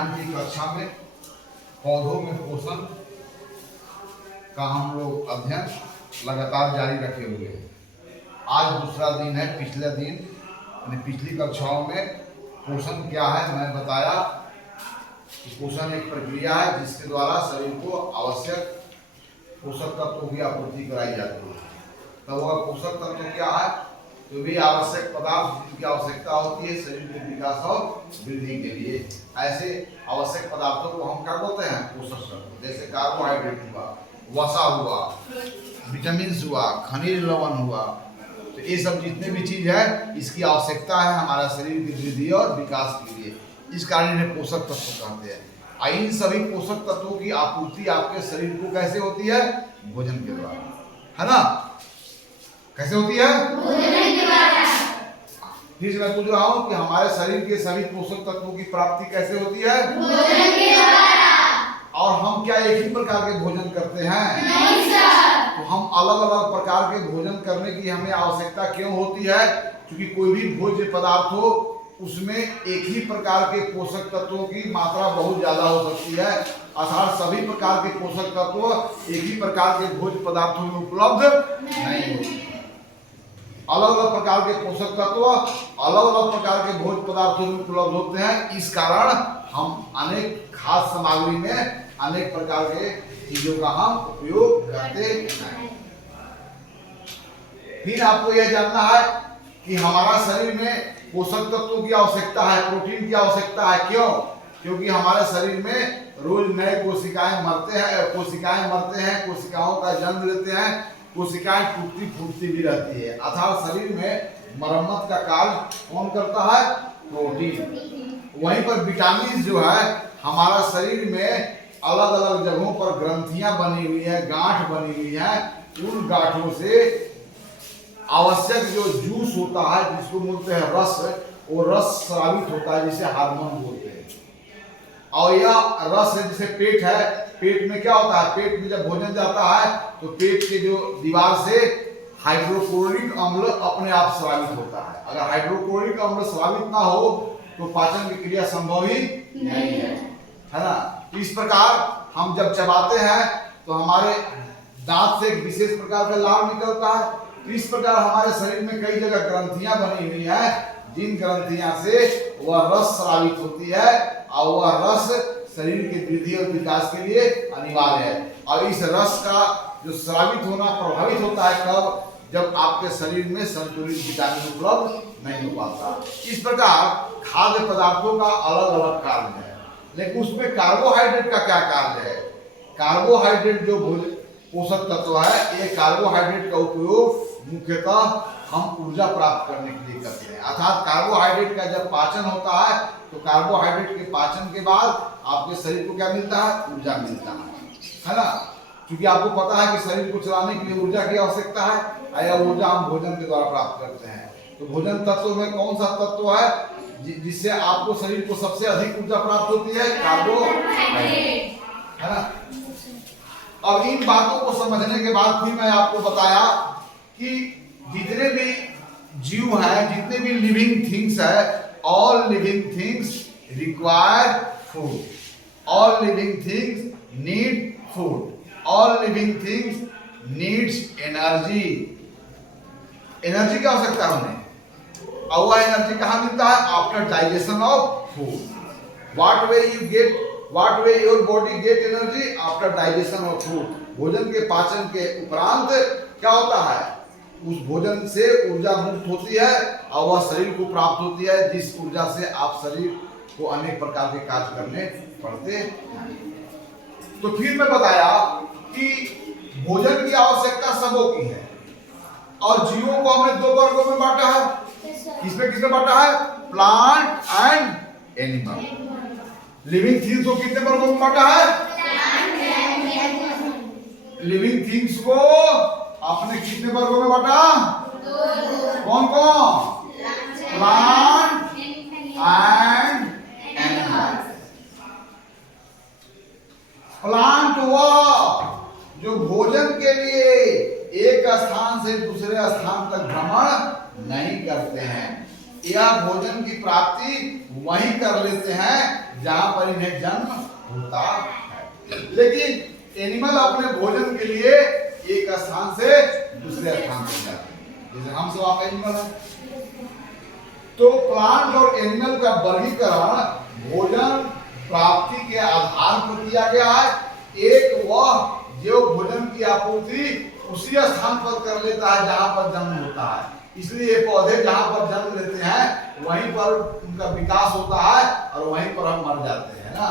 विज्ञान की कक्षा में पौधों में पोषण का हम लोग अध्ययन लगातार जारी रखे हुए हैं। आज दूसरा दिन है। पिछले दिन पिछली कक्षाओं में पोषण क्या है मैं बताया कि पोषण एक प्रक्रिया है जिसके द्वारा शरीर को आवश्यक पोषक तत्वों की आपूर्ति कराई जाती है। तो वह पोषक तत्व क्या है? तो भी आवश्यक पदार्थ जिनकी आवश्यकता होती है शरीर के विकास और वृद्धि के लिए। ऐसे आवश्यक पदार्थों को हम क्या बोलते हैं? पोषक तत्व। जैसे कार्बोहाइड्रेट हुआ, वसा हुआ, विटामिन हुआ, खनिज लवण हुआ, तो ये सब जितने भी चीज है इसकी आवश्यकता है हमारा शरीर की वृद्धि और विकास के लिए। इस कारण इन्हें पोषक तत्व कहते हैं। इन सभी पोषक तत्वों की आपूर्ति आपके शरीर को कैसे होती है? भोजन के द्वारा, है ना? कैसे होती है? भोजन के द्वारा। फिर मैं पूछ रहा हूँ कि हमारे शरीर के सभी पोषक तत्वों की प्राप्ति कैसे होती है? भोजन के द्वारा। और हम क्या एक ही प्रकार के भोजन करते हैं? नहीं सर। तो हम अलग अलग प्रकार के भोजन करने की हमें आवश्यकता क्यों होती है? क्योंकि कोई भी भोज्य पदार्थ हो उसमें एक ही प्रकार के पोषक तत्वों की मात्रा बहुत ज्यादा हो सकती है, अर्थात सभी प्रकार के पोषक तत्व एक ही प्रकार के भोज्य पदार्थों में उपलब्ध नहीं होते। अलग अलग प्रकार के पोषक तत्व अलग अलग प्रकार के भोज्य पदार्थों में उपलब्ध होते हैं। इस कारण हम अनेक खाद्य सामग्री में अनेक प्रकार के चीजों का हम उपयोग करते हैं। फिर आपको यह जानना है कि हमारा शरीर में पोषक तत्वों की आवश्यकता है, प्रोटीन की आवश्यकता है। क्यों? क्योंकि हमारे शरीर में रोज नए कोशिकाएं मरते हैं, कोशिकाओं का जन्म लेते हैं, कोशिकाएं टूटती फूटती भी रहती है। अर्थात शरीर में मरम्मत का कार्य कौन करता है? प्रोटीन। वहीं पर विटामिन जो है हमारा शरीर में अलग अलग जगहों पर ग्रंथियां बनी हुई है, गांठ बनी हुई है, उन गांठों से आवश्यक जो जूस होता है जिसको बोलते हैं रस, वो रस स्रावित होता है जिसे हार्मोन बोलते हैं। और यह रस है जैसे पेट है, पेट में क्या होता है? पेट में जब भोजन जाता है तो पेट के जो दीवार से हाइड्रोक्लोरिक अम्ल अपने आप स्रावित होता है। अगर हाइड्रोक्लोरिक अम्ल स्रावित ना हो तो पाचन की क्रिया संभव ही नहीं है ना? इस प्रकार हम जब चबाते हैं तो हमारे दांत से एक विशेष प्रकार का लाभ निकलता है। इस प्रकार हमारे शरीर में कई जगह ग्रंथियां बनी हुई है जिन ग्रंथियां से वह रस स्रावित होती है और वह रस शरीर की वृद्धि और विकास के लिए अनिवार्य है। और इस रस का जो स्रावित होना प्रभावित होता है कब? जब आपके शरीर में संतुलित विटामिन उपलब्ध नहीं हो पाता। इस प्रकार खाद्य पदार्थों का अलग अलग कार्य है, लेकिन उसमें कार्बोहाइड्रेट का क्या कार्य है? कार्बोहाइड्रेट जो पोषक तत्व है, ये कार्बोहाइड्रेट का उपयोग मुख्यतः हम ऊर्जा प्राप्त करने के लिए करते हैं। अर्थात कार्बोहाइड्रेट का जब पाचन होता है तो कार्बोहाइड्रेट के पाचन के बाद आपके शरीर को क्या मिलता है? ऊर्जा मिलता है ना? क्योंकि आपको पता है कि शरीर को चलाने के लिए ऊर्जा की आवश्यकता है, यह ऊर्जा हम भोजन के द्वारा प्राप्त करते हैं। तो भोजन तत्व में कौन सा तत्व है जिससे आपको शरीर को सबसे अधिक ऊर्जा प्राप्त होती है? कार्बोहाइड्रेट, है ना? अब इन बातों को समझने के बाद फिर मैं आपको बताया कि जितने भी जीव हैं, जितने भी लिविंग थिंग्स है, all living things require food, all living things need food, all living things needs energy. Energy की आवश्यकता है उन्हें, और वह एनर्जी कहाँ मिलता है? After digestion of food. What way your body get energy? After digestion of food. भोजन के पाचन के उपरांत क्या होता है? उस भोजन से ऊर्जा मुक्त होती है और वह शरीर को प्राप्त होती है, जिस ऊर्जा से आप शरीर को अनेक प्रकार के कार्य करने पड़ते हैं। तो फिर मैं बताया कि भोजन की आवश्यकता सबों की है और जीवों को हमने दो वर्गों में बांटा है। किसमें बांटा है? Plant and animal. Living things को कितने वर्गों में बांटा है? लिविंग थिंग्स को आपने कितने वर्गों में बांटा? कौन कौन? Plant and animal. प्लांट वह जो भोजन के लिए एक स्थान से दूसरे स्थान तक भ्रमण नहीं करते हैं, यह भोजन की प्राप्ति वहीं कर लेते हैं जहां पर इन्हें जन्म होता है। लेकिन एनिमल अपने भोजन के लिए एक स्थान से दूसरे स्थान पर जाते हैं, जैसे हम सब आप एनिमल हैं। तो प्लांट और एनिमल का वर्गीकरण भोजन प्राप्ति के आधार पर किया गया है। एक वह जो भोजन की आपूर्ति उसी स्थान पर कर लेता है जहां पर जन्म होता है। इसलिए पौधे जहां पर जन्म लेते हैं वहीं पर उनका विकास होता है और वहीं पर हम मर जाते हैं ना,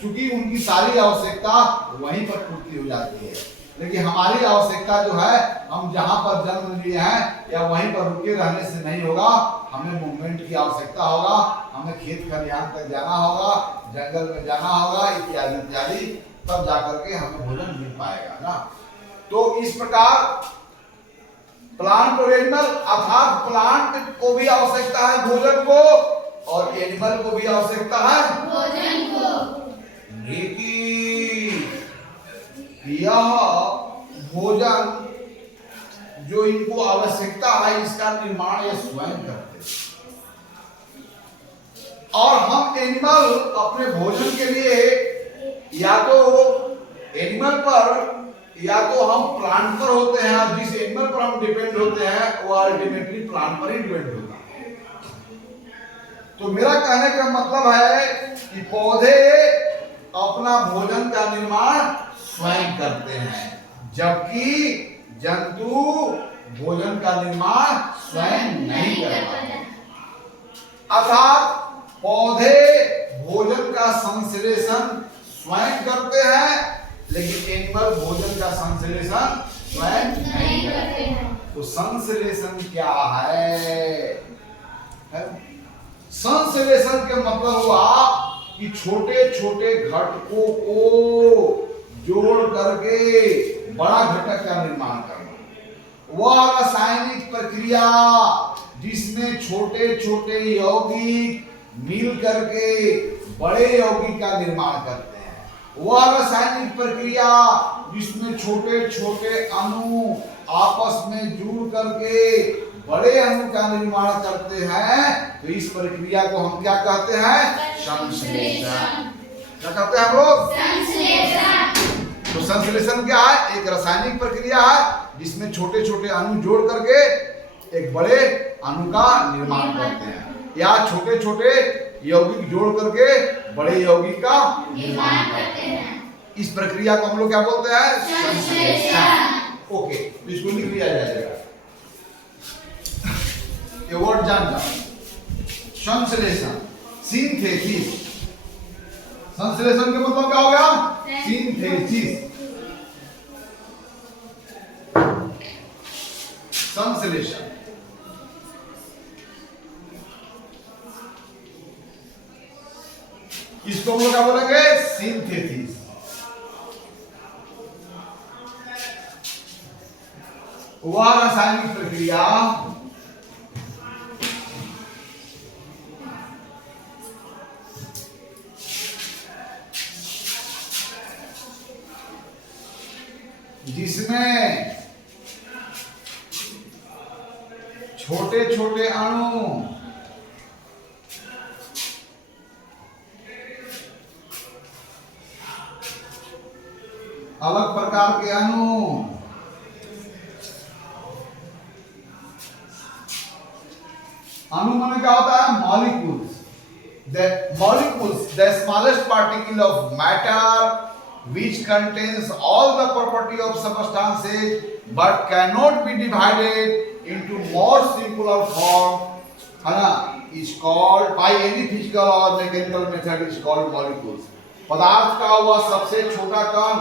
क्योंकि उनकी सारी आवश्यकता वहीं पर पूर्ति हो जाती है। लेकिन हमारी आवश्यकता जो है, हम जहां पर जन्म लिए हैं या वहीं पर रुके रहने से नहीं होगा, हमें मूवमेंट की आवश्यकता होगा, हमें खेत खलिहान तक जाना होगा, जंगल में जाना होगा, इत्यादि इत्यादि, तब जाकर के हमें भोजन मिल पाएगा ना। तो इस प्रकार प्लांट और एनिमल, अर्थात प्लांट को भी आवश्यकता है भोजन को और एनिमल को भी आवश्यकता है भोजन को। लेकिन यह भोजन जो इनको आवश्यकता है इसका निर्माण ये स्वयं करते हैं, और हम एनिमल अपने भोजन के लिए या तो एनिमल पर या तो हम प्लांट पर होते हैं, और जिस एनिमल पर हम डिपेंड होते हैं वो अल्टीमेटली प्लांट पर ही डिपेंड होता है। तो मेरा कहने का मतलब है कि पौधे अपना भोजन का निर्माण स्वयं करते हैं, जबकि जंतु भोजन का निर्माण स्वयं नहीं करते। अर्थात पौधे भोजन का संश्लेषण स्वयं करते हैं, लेकिन एनिमल भोजन का संश्लेषण स्वयं नहीं करते हैं। तो संश्लेषण क्या है? संश्लेषण का मतलब हुआ कि छोटे छोटे घटकों को जोड़ करके बड़ा घटक का निर्माण करना। वह रासायनिक प्रक्रिया जिसमें छोटे छोटे यौगिक मिल करके बड़े यौगिक का निर्माण करते हैं, वह रासायनिक प्रक्रिया जिसमें छोटे छोटे अणु आपस में जुड़ करके बड़े अणु का निर्माण करते हैं, तो इस प्रक्रिया को हम क्या कहते हैं? संश्लेषण। क्या कहते हैं हम लोग? संश्लेषण। तो संश्लेषण क्या है? एक रासायनिक प्रक्रिया है जिसमें छोटे छोटे अणु जोड़ करके एक बड़े अणु का निर्माण करते हैं, या छोटे छोटे यौगिक जोड़ करके बड़े यौगिक का निर्माण करते हैं। इस प्रक्रिया को हम लोग क्या बोलते हैं? संश्लेषण। ओके, तो इसको लिख लिया जाएगा, ये वर्ड जान जाओ। संश्लेषण, सिंथेसिस। संश्लेषण का मतलब क्या हो गया? सिंथेसिस। संश्लेषण इसको हम लोग क्या बोलेंगे? सिंथेसिस। वह रासायनिक प्रक्रिया जिसमें छोटे छोटे अणु अलग प्रकार के अणु माने क्या होता है? Molecules. The molecules, the smallest particle of matter which contains all the property of substances but cannot be divided into more simpler form, है ना, is called by any physical or mechanical method is called molecules। पदार्थ का वह सबसे छोटा कण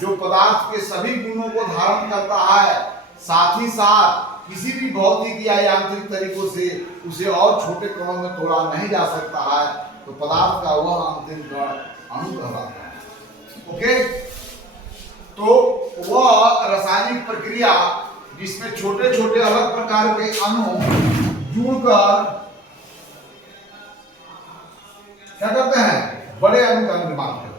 जो पदार्थ के सभी गुणों को धारण करता है, साथ ही साथ किसी भी भौतिक या यांत्रिक तरीकों से उसे और छोटे कणों में तोड़ा नहीं जा सकता है, तो पदार्थ का वह अंतिम कण अणु कहलाता है। ओके, तो वह रासायनिक प्रक्रिया जिसमें छोटे छोटे अलग प्रकार के अणु जुड़कर क्या करते हैं? बड़े अणु का निर्माण करते हैं।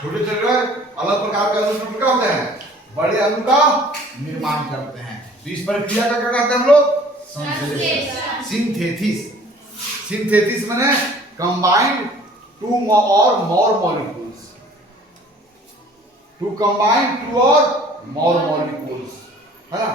छोटे छोटे अलग प्रकार के अणु क्या होते हैं, बड़े अणु का निर्माण करते हैं। तो इस प्रक्रिया का क्या कहते हैं हम लोग, संश्लेषण, सिंथेसिस। सिंथेसिस माने कंबाइंड टू और मोर मॉलिक्यूल्स, टू कंबाइन टू और मोर मॉलिक्यूल्स, है ना।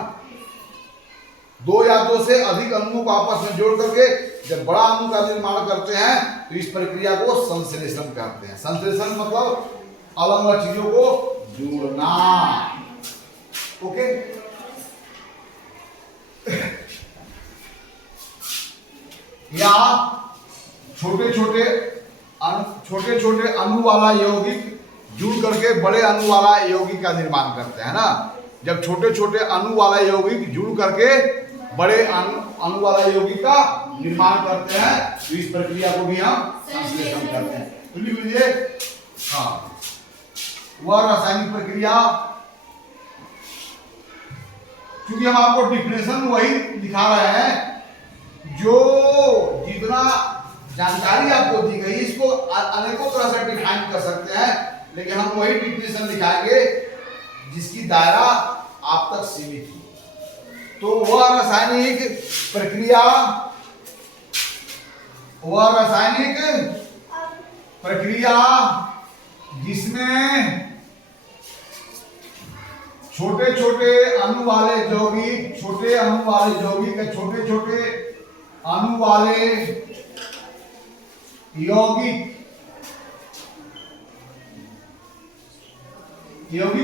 दो या दो से अधिक अणुओं को आपस में जोड़ करके जब बड़ा अणु का निर्माण करते हैं तो इस प्रक्रिया को संश्लेषण कहते हैं। संश्लेषण मतलब अलग अलग चीजों को जोड़ना। ओके, या छोटे छोटे अणु वाला यौगिक जुड़ करके बड़े अणु वाला यौगिक का निर्माण करते हैं ना। जब छोटे छोटे अणु वाला यौगिक जुड़ करके बड़े अणु वाला यौगिक का निर्माण करते हैं तो इस प्रक्रिया को भी हम संश्लेषण करते हैं। तो लिख लीजिए, हाँ, वह रासायनिक प्रक्रिया, क्योंकि हम आपको डिफिनेशन वही दिखा रहे हैं जो जितना जानकारी आपको दी गई इसको अनेकों तरह से डिफाइन कर सकते हैं, लेकिन हम वही डिफिनेशन दिखाएंगे जिसकी दायरा आप तक सीमित हो। तो वह रासायनिक प्रक्रिया जिसमें छोटे छोटे अणु वाले यौगिक, छोटे अणु वाले यौगिक, छोटे छोटे अणु वाले यौगिक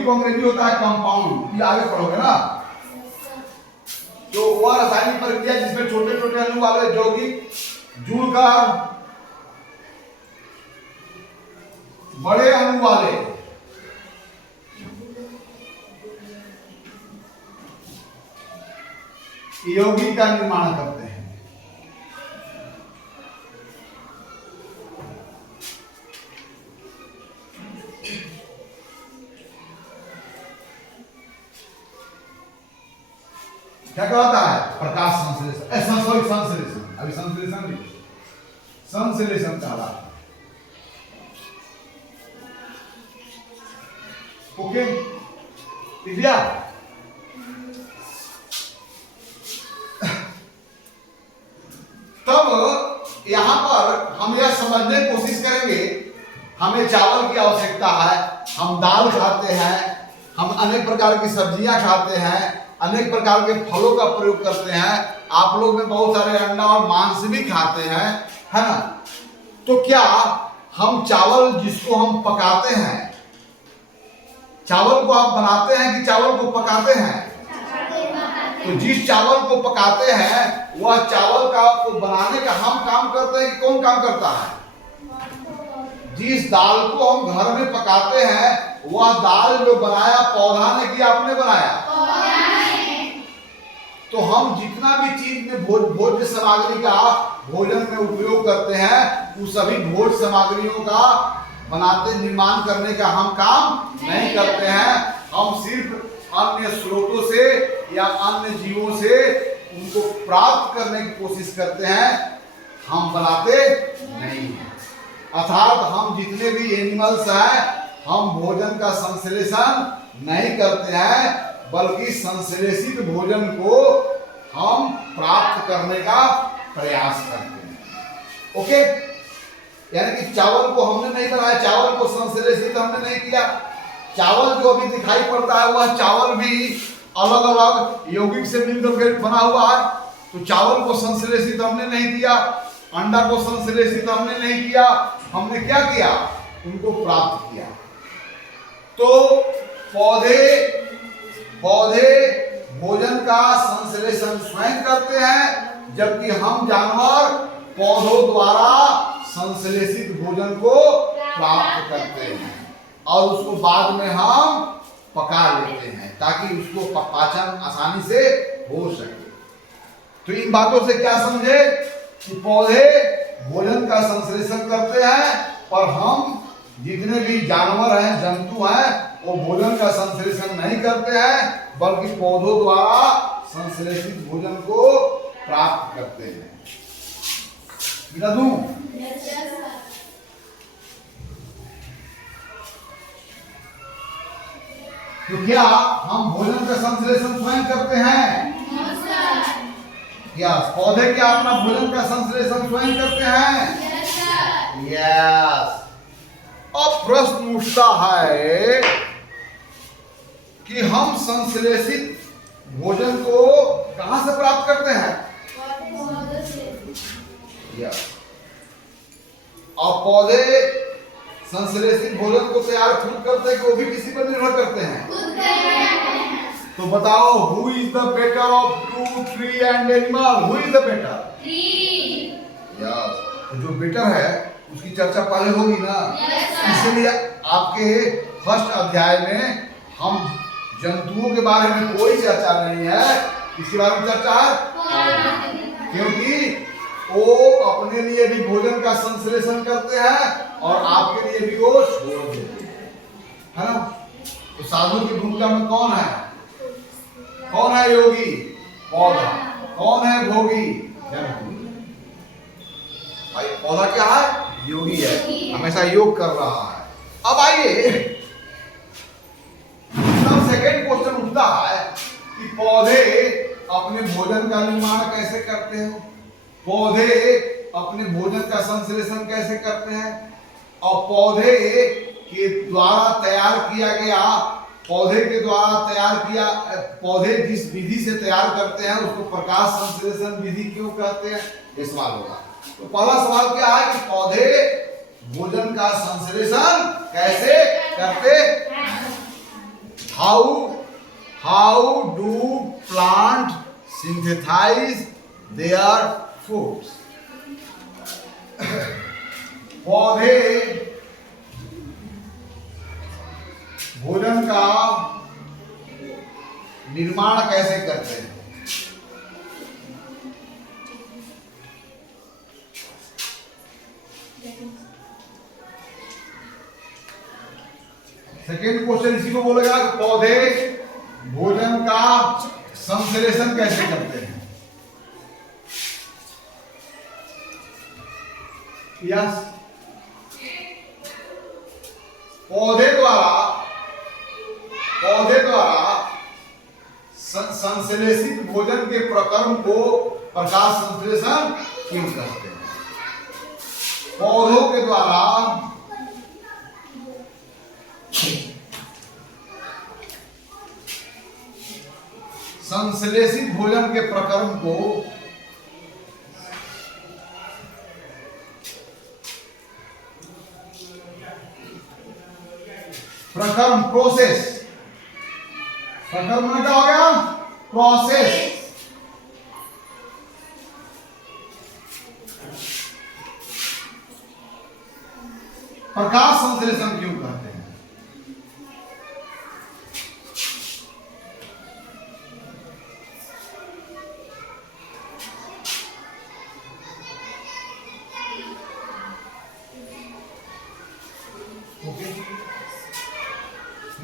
को अंग्रेजी होता है कंपाउंड, ये आगे पढ़ोगे ना। तो वह रासायनिक प्रक्रिया जिसमें छोटे छोटे अणु वाले यौगिक जुड़कर बड़े अणु वाले यौगिक का निर्माण करते हैं। क्या कहता है, प्रकाश संश्लेषण, संश्लेषण, अभी संश्लेषण नहीं, संश्लेषण कहा। ओके, दिव्या, तब यहां पर हम यह समझने की कोशिश करेंगे, हमें चावल की आवश्यकता है, हम दाल खाते हैं, हम अनेक प्रकार की सब्जियां खाते हैं, अनेक प्रकार के फलों का प्रयोग करते हैं, आप लोग में बहुत सारे अंडा और मांस भी खाते हैं, है ना। तो क्या हम चावल जिसको हम पकाते हैं, चावल को आप बनाते हैं कि चावल को पकाते हैं? तो जिस चावल को पकाते हैं वह चावल का को बनाने का हम काम करते हैं कि कौन काम करता है? जिस दाल को हम घर में पकाते हैं वह दाल जो बनाया पौधा ने कि आपने बनाया? तो हम जितना भी चीज में भोज्य सामग्री का भोजन में उपयोग करते हैं उस सभी भोज्य सामग्रियों का बनाते निर्माण करने का हम काम नहीं करते हैं। हम सिर्फ अन्य स्रोतों से या अन्य जीवों से उनको प्राप्त करने की कोशिश करते हैं, हम बनाते नहीं हैं। अर्थात हम जितने भी एनिमल्स हैं हम भोजन का संश्लेषण नहीं करते हैं, बल्कि संश्लेषित भोजन को हम प्राप्त करने का प्रयास करते हैं। ओके, यानी कि चावल को हमने नहीं बनाया, चावल को संश्लेषित हमने नहीं किया। चावल जो अभी दिखाई पड़ता है वह चावल भी अलग अलग यौगिक से मिलकर के बना हुआ है। तो चावल को संश्लेषित हमने नहीं किया, अंडा को संश्लेषित हमने नहीं किया, हमने क्या किया? उनको प्राप्त किया। तो पौधे भोजन का संश्लेषण स्वयं करते हैं, जबकि हम जानवर पौधों द्वारा संश्लेषित भोजन को प्राप्त करते हैं और उसको बाद में हम पका लेते हैं ताकि उसको पाचन आसानी से हो सके। तो इन बातों से क्या समझे कि पौधे भोजन का संश्लेषण करते हैं, पर हम जितने भी जानवर हैं, जंतु हैं, वो भोजन का संश्लेषण नहीं करते हैं, बल्कि पौधों द्वारा संश्लेषित भोजन को प्राप्त करते हैं। बिना दूं तो क्या हम भोजन का संश्लेषण स्वयं करते हैं? क्या पौधे क्या अपना भोजन का संश्लेषण स्वयं करते हैं? यस। अब प्रश्न उठता है कि हम संश्लेषित भोजन को कहां से प्राप्त करते हैं? यस। अब पौधे संश्लेषित भोजन को तैयार खुद करते हैं कि वो भी किसी पर निर्भर करते हैं? तो बताओ, who is the better of two tree and animal? Who is the better? Tree. Yes. तो जो बेटर है उसकी चर्चा पहले होगी ना। इसलिए आपके फर्स्ट अध्याय में हम जंतुओं के बारे में कोई चर्चा नहीं है। इसके बारे में चर्चा है क्योंकि वो अपने लिए भी भोजन का संश्लेषण करते हैं और आपके लिए भी वो छोड़ देते हैं, है ना। तो साधु की भूमिका में कौन है? कौन है योगी? पौधा। कौन है भोगी? जंतु। भाई पौधा क्या है? योगी है, हमेशा योग कर रहा है। अब आइए, सेकंड क्वेश्चन उठता है कि पौधे अपने भोजन का निर्माण कैसे करते हैं? पौधे अपने भोजन का संश्लेषण कैसे करते हैं? और पौधे के द्वारा तैयार किया गया, पौधे के द्वारा तैयार किया, पौधे जिस विधि से तैयार करते हैं उसको प्रकाश संश्लेषण विधि क्यों कहते हैं? ये सवाल होगा। तो पहला सवाल क्या है कि पौधे भोजन का संश्लेषण कैसे करते हैं? How do plant synthesize their foods? पौधे भोजन का निर्माण कैसे करते हैं? सेकेंड क्वेश्चन इसी को बोलेगा कि पौधे भोजन का संश्लेषण कैसे करते हैं? यस। पौधे द्वारा संश्लेषित भोजन के प्रक्रम को प्रकाश संश्लेषण क्यों कहते हैं? पौधों के द्वारा संश्लेषित भोजन के प्रक्रम को प्रक्रम प्रोसेस, प्रक्रम में क्या हो गया? प्रोसेस। प्रकाश संश्लेषण क्यों कहते हैं?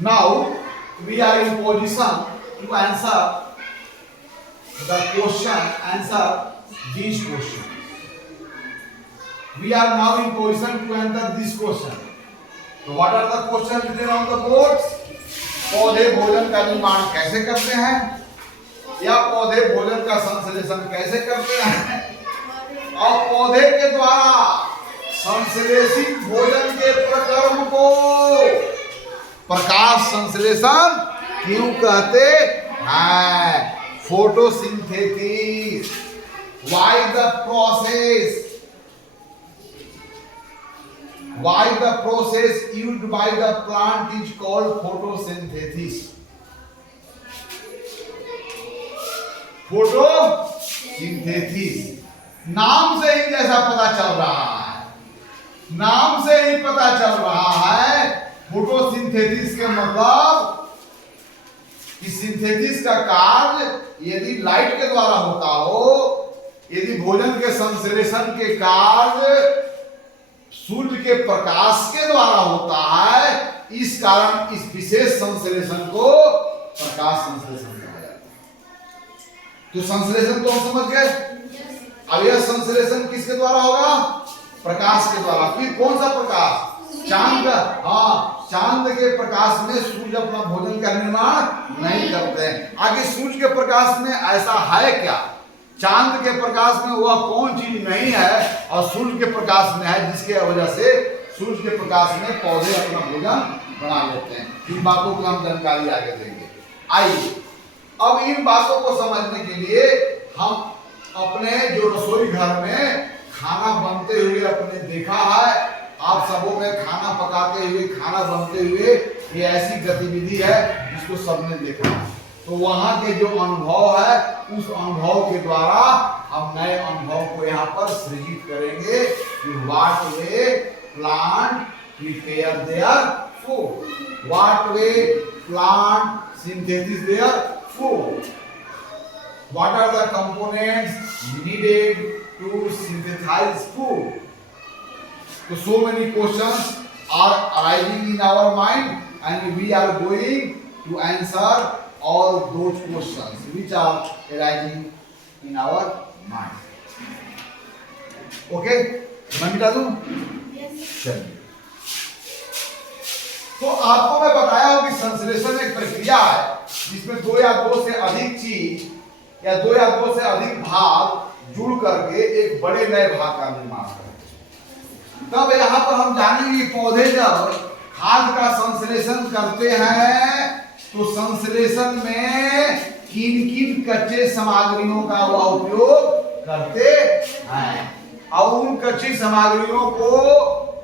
Now we are in position to answer these questions. We are now in position to answer this question. So what are the questions written on the boards? पौधे भोजन का निर्माण कैसे करते हैं, या पौधे भोजन का संश्लेषण कैसे करते हैं, और पौधे के द्वारा संश्लेषित भोजन के प्रक्रम को प्रकाश संश्लेषण क्यों कहते हैं? Photosynthesis. Why the process used by the plant is called photosynthesis? Photosynthesis नाम से ही जैसा पता चल रहा है, नाम से ही पता चल रहा है फोटोसिंथेसिस के मतलब कि सिंथेसिस का कार्य यदि लाइट के द्वारा होता हो, यदि भोजन के संश्लेषण के कार्य सूर्य के प्रकाश के द्वारा होता है, इस कारण इस विशेष संश्लेषण को प्रकाश संश्लेषण कहा जाता है। तो संश्लेषण तो हम समझ गए। अब यह संश्लेषण किसके द्वारा होगा? प्रकाश के द्वारा। फिर कौन सा प्रकाश? चांद का, हाँ, चांद के प्रकाश में सूर्य अपना भोजन का निर्माण नहीं करते हैं। आगे सूर्य के प्रकाश में ऐसा है क्या? चांद के प्रकाश में वह कौन चीज नहीं है और सूर्य के प्रकाश में है, जिसके वजह से सूर्य के प्रकाश में पौधे अपना भोजन बना लेते हैं। इन बातों की हम जानकारी आगे देंगे। आइए अब इन बातों को समझने के लिए हम अपने जो रसोई घर में खाना बनते हुए अपने देखा है, आप सबों में खाना पकाते हुए, खाना बनते हुए, ये ऐसी गतिविधि है जिसको सबने देखा है। तो वहां के जो अनुभव है, उस अनुभव के द्वारा हम नए अनुभव को यहाँ पर सृजित करेंगे कि what way plant prepare their food, what way plant synthesis their food, what are the components needed to synthesize food. So many questions are arising in our mind and we are going to answer all those questions which are arising in our mind. Okay? मैं मिटा दूं? चलिए। तो आपको मैं बताया हूं कि संश्लेषण एक प्रक्रिया है जिसमें दो या दो से अधिक चीज या दो या दो से अधिक भाग जुड़ करके एक बड़े नए भाग का निर्माण करते हैं। तब यहाँ पर हम जानेंगे कि पौधे जब खाद का संश्लेषण करते हैं तो संश्लेषण में किन किन कच्चे सामग्रियों का वह उपयोग करते हैं और उन कच्ची सामग्रियों को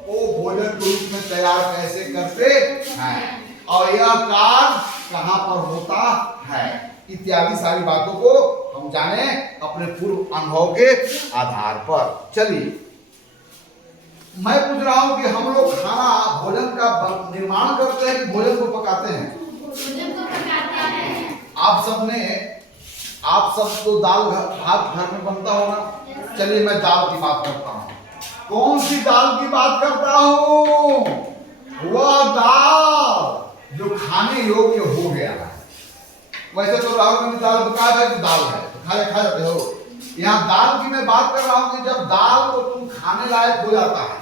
वो भोजन के रूप में तैयार कैसे करते हैं और यह कार्य कहाँ पर होता है, इत्यादि सारी बातों को हम जाने अपने पूर्व अनुभव के आधार पर। चलिए मैं पूछ रहा हूं कि हम लोग खाना भोजन का निर्माण करते हैं कि भोजन को पकाते हैं? भोजन को पकाते हैं। आप सब तो दाल भात घर में बनता होगा। चलिए मैं दाल की बात करता हूँ। कौन सी दाल की बात करता हूँ? वह दाल जो खाने योग्य हो गया है। वैसे तो राहुल गांधी दाल बता है कि दाल है तो खा जाते हो। यहाँ दाल की मैं बात कर रहा हूँ कि जब दाल को तुम खाने लायक हो जाता है,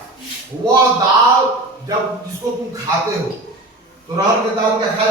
वह दाल जब जिसको तुम खाते हो तो राहुल की दाल क्या खाया